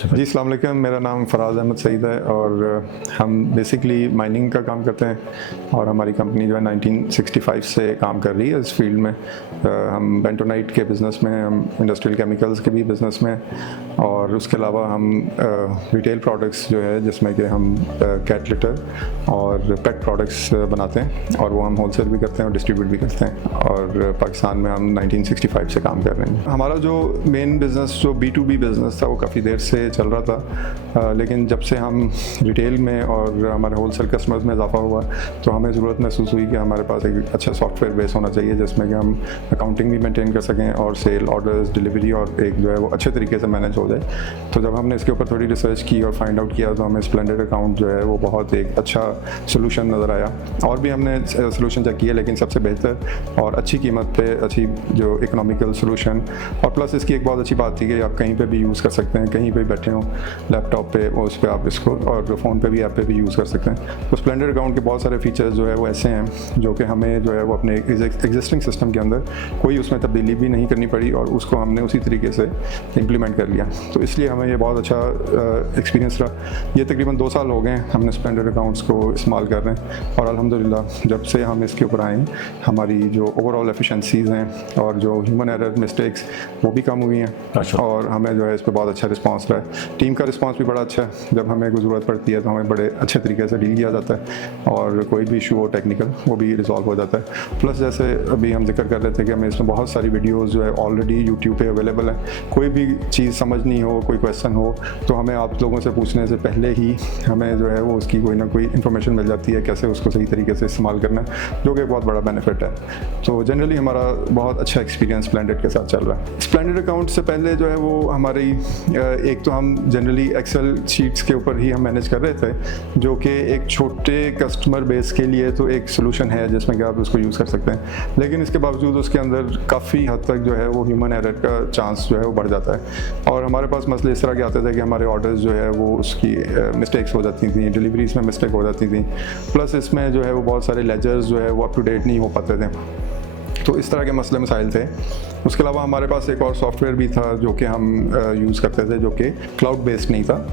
जी अस्सलाम वालेकुम, मेरा नाम फ़राज़ अहमद सईद है और हम बेसिकली माइनिंग का काम करते हैं और हमारी कंपनी जो है 1965 से काम कर रही है इस फील्ड में। हम बेंटोनाइट के बिज़नेस में, हम इंडस्ट्रियल केमिकल्स के भी बिज़नेस में और उसके अलावा हम रिटेल प्रोडक्ट्स जो है जिसमें कि हम कैट लिटर और पेट प्रोडक्ट्स बनाते हैं और वो हम होलसेल भी करते हैं और डिस्ट्रीब्यूट भी करते हैं और पाकिस्तान में हम 1965 से काम कर रहे हैं। हमारा जो मेन बिज़नेस जो B2B बिज़नेस था वो काफ़ी देर से चल रहा था, लेकिन जब से हम रिटेल में और हमारे होलसेल कस्टमर्स में इजाफा हुआ तो हमें ज़रूरत महसूस हुई कि हमारे पास एक अच्छा सॉफ्टवेयर बेस होना चाहिए जिसमें कि हम अकाउंटिंग भी मेंटेन कर सकें और सेल, ऑर्डर्स, डिलीवरी और एक जो है वो अच्छे तरीके से मैनेज हो जाए। तो जब हमने इसके ऊपर थोड़ी रिसर्च की और फाइंड आउट किया तो हमें स्प्लेंडर अकाउंट जो है वो बहुत एक अच्छा सोल्यूशन नज़र आया। और भी हमने सोल्यूशन चेक किए लेकिन सबसे बेहतर और अच्छी कीमत पे अच्छी जो इकोनॉमिकल सोल्यूशन और प्लस इसकी एक बहुत अच्छी बात थी कि आप कहीं पे भी यूज़ कर सकते हैं, कहीं पे बैठे हों लैपटॉप पे उस पर आप इसको और फ़ोन पे भी, ऐप पे भी यूज़ कर सकते हैं। तो स्प्लेंडर अकाउंट के बहुत सारे फीचर्स जो है वो ऐसे हैं जो कि हमें जो है वो अपने एग्जिस्टिंग सिस्टम के अंदर कोई उसमें तब्दीली भी नहीं करनी पड़ी और उसको हमने उसी तरीके से इम्प्लीमेंट कर लिया। तो इसलिए हमें ये बहुत अच्छा एक्सपीरियंस रहा। ये तकरीबन 2 साल हो गए हमने स्प्लेंडर अकाउंट्स को इस्तेमाल कर रहे हैं और अल्हम्दुलिल्लाह जब से हम इसके ऊपर आए हमारी जो ओवरऑल एफिशिएंसीज़ हैं और जो ह्यूमन एरर मिस्टेक्स वो भी कम हुई हैं और हमें जो है इस पर बहुत अच्छा रिस्पांस रहा है। टीम का रिस्पांस भी बड़ा अच्छा है। जब हमें कोई ज़रूरत पड़ती है तो हमें बड़े अच्छे तरीके से डील किया जाता है और कोई भी इशू हो टेक्निकल वो भी रिजॉल्व हो जाता है। प्लस जैसे अभी हम जिक्र कर रहे थे कि हमें इसमें बहुत सारी वीडियोज़ जो है ऑलरेडी यूट्यूब पे अवेलेबल है। कोई भी चीज़ समझ नहीं हो, कोई क्वेश्चन हो तो हमें आप लोगों से पूछने से पहले ही हमें जो है वो उसकी कोई ना कोई इन्फॉर्मेशन मिल जाती है कैसे उसको सही तरीके से इस्तेमाल करना है, जो कि बहुत बड़ा बेनिफिट है। तो जनरली हमारा बहुत अच्छा एक्सपीरियंस स्प्लेंडर के साथ चल रहा है। स्प्लेंडर अकाउंट से पहले जो है वो हमारी एक तो हम जनरली एक्सेल शीट्स के ऊपर ही हम मैनेज कर रहे थे जो कि एक छोटे कस्टमर बेस के लिए तो एक सोल्यूशन है जिसमें कि आप उसको यूज़ कर सकते हैं, लेकिन इसके बावजूद उसके अंदर काफ़ी हद तक जो है वो ह्यूमन एरर का चांस जो है वो बढ़ जाता है और हमारे पास मसले इस तरह के आते थे कि हमारे ऑर्डर्स जो है वो उसकी मिस्टेक्स हो जाती थी, डिलीवरीज में मिस्टेक हो जाती थी, प्लस इसमें जो है वो बहुत सारे लेजर्स जो है वो अप टू डेट नहीं हो पाते थे। तो इस तरह के मसले मसाइल थे। उसके अलावा हमारे पास एक और सॉफ्टवेयर भी था जो कि हम यूज़ करते थे जो कि क्लाउड बेस्ड नहीं था,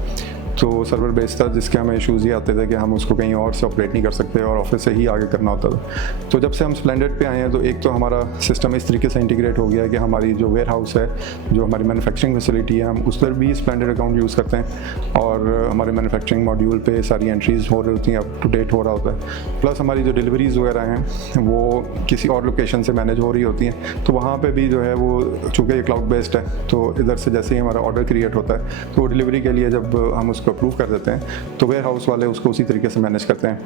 तो सर्वर बेस्ड था जिसके हमें इशूज़ ये आते थे कि हम उसको कहीं और से ऑपरेट नहीं कर सकते और ऑफिस से ही आगे करना होता था। तो जब से हम स्प्लेंडर पे आए हैं तो एक तो हमारा सिस्टम इस तरीके से इंटीग्रेट हो गया है कि हमारी जो वेयर हाउस है, जो हमारी मैन्युफैक्चरिंग फैसिलिटी है, हम उस पर भी स्प्लेंडर अकाउंट यूज़ करते हैं और हमारे मैन्युफैक्चरिंग मॉड्यूल पे सारी एंट्रीज़ हो रही होती हैं, अप टू डेट हो रहा होता है। प्लस हमारी जो डिलीवरीज़ वगैरह हैं वो किसी और लोकेशन से मैनेज हो रही होती हैं, तो वहाँ पर भी जो है वो चूँकि ये क्लाउड बेस्ड है तो इधर से जैसे ही हमारा ऑर्डर क्रिएट होता है तो डिलीवरी के लिए जब हम उसको अप्रूव कर देते हैं तो वेयर हाउस वाले उसको उसी तरीके से मैनेज करते हैं।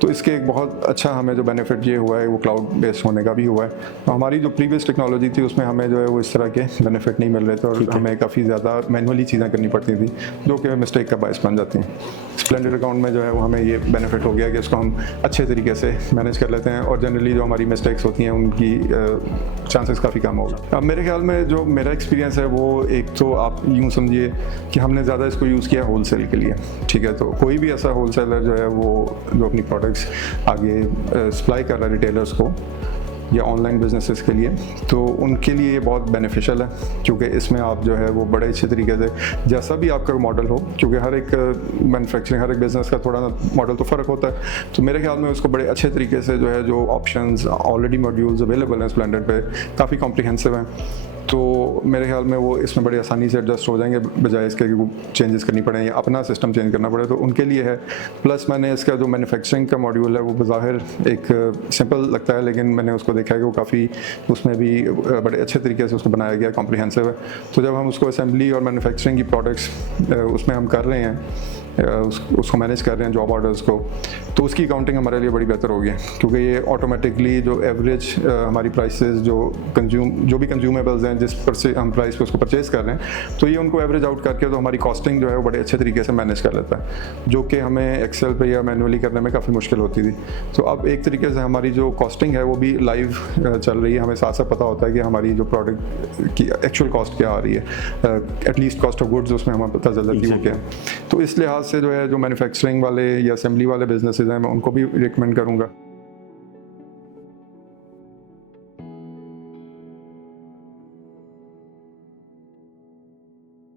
तो इसके एक बहुत अच्छा हमें जो बेनिफिट ये हुआ है वो क्लाउड बेस्ड होने का भी हुआ है। तो हमारी जो प्रीवियस टेक्नोलॉजी थी उसमें हमें जो है वो इस तरह के बेनिफिट नहीं मिल रहे थे और हमें काफ़ी ज़्यादा मैनुअली चीज़ें करनी पड़ती थी जो कि मिस्टेक का बायस बन जाती हैं। स्प्लेंडर अकाउंट में जो है वो हमें ये बेनिफिट हो गया कि इसको हम अच्छे तरीके से मैनेज कर लेते हैं और जनरली जो हमारी मिस्टेक्स होती हैं उनकी चांसेस काफ़ी कम होगा। अब मेरे ख्याल में जो मेरा एक्सपीरियंस है वो एक तो आप यूँ समझिए कि हमने ज़्यादा इसको यूज़ किया होलसेल के लिए, ठीक है। तो कोई भी ऐसा होलसेलर जो है वो जो अपनी प्रोडक्ट्स आगे सप्लाई कर रहा है रिटेलर्स को या ऑनलाइन बिजनेसेस के लिए, तो उनके लिए ये बहुत बेनिफिशियल है क्योंकि इसमें आप जो है वो बड़े अच्छे तरीके से जैसा भी आपका मॉडल हो, क्योंकि हर एक मैन्युफैक्चरिंग हर एक बिज़नेस का थोड़ा मॉडल तो फ़र्क होता है, तो मेरे ख्याल में उसको बड़े अच्छे तरीके से जो है जो ऑप्शंस ऑलरेडी मॉड्यूल्स अवेलेबल हैं स्प्लेंडर पे काफ़ी कॉम्प्रिहेंसिव हैं, तो मेरे ख्याल में वो इसमें बड़ी आसानी से एडजस्ट हो जाएंगे बजाय इसके कि वो चेंजेस करनी पड़े या अपना सिस्टम चेंज करना पड़े, तो उनके लिए है। प्लस मैंने इसका जो मैन्युफैक्चरिंग का मॉड्यूल है वो बज़ाहिर एक सिंपल लगता है लेकिन मैंने उसको देखा है कि वो काफ़ी उसमें भी बड़े अच्छे तरीके से उसको बनाया गया, कॉम्प्रिहेंसिव है। तो जब हम उसको असेंबली और मैन्युफैक्चरिंग की प्रोडक्ट्स उसमें हम कर रहे हैं, उसको मैनेज कर रहे हैं जॉब ऑर्डर्स को, तो उसकी अकाउंटिंग हमारे लिए बड़ी बेहतर होगी क्योंकि ये ऑटोमेटिकली जो एवरेज हमारी प्राइसेस जो भी कंज्यूमेबल्स हैं जिस पर से हम प्राइस पे उसको परचेज़ कर रहे हैं, तो ये उनको एवरेज आउट करके तो हमारी कॉस्टिंग जो है वो बड़े अच्छे तरीके से मैनेज कर लेता है, जो कि हमें एक्सेल पे या मैनुअली करने में काफ़ी मुश्किल होती थी। तो अब एक तरीके से हमारी जो कॉस्टिंग है वो भी लाइव चल रही है, हमें साथ साथ पता होता है कि हमारी जो प्रोडक्ट की एक्चुअल कॉस्ट क्या आ रही है, एटलीस्ट कॉस्ट ऑफ गुड्स उसमें हमें पता चल जाती है वो क्या। तो इस लिहाज से जो है जो मैन्युफैक्चरिंग वाले या असेंबली वाले बिजनेसेस हैं मैं उनको भी रिकमेंड करूँगा।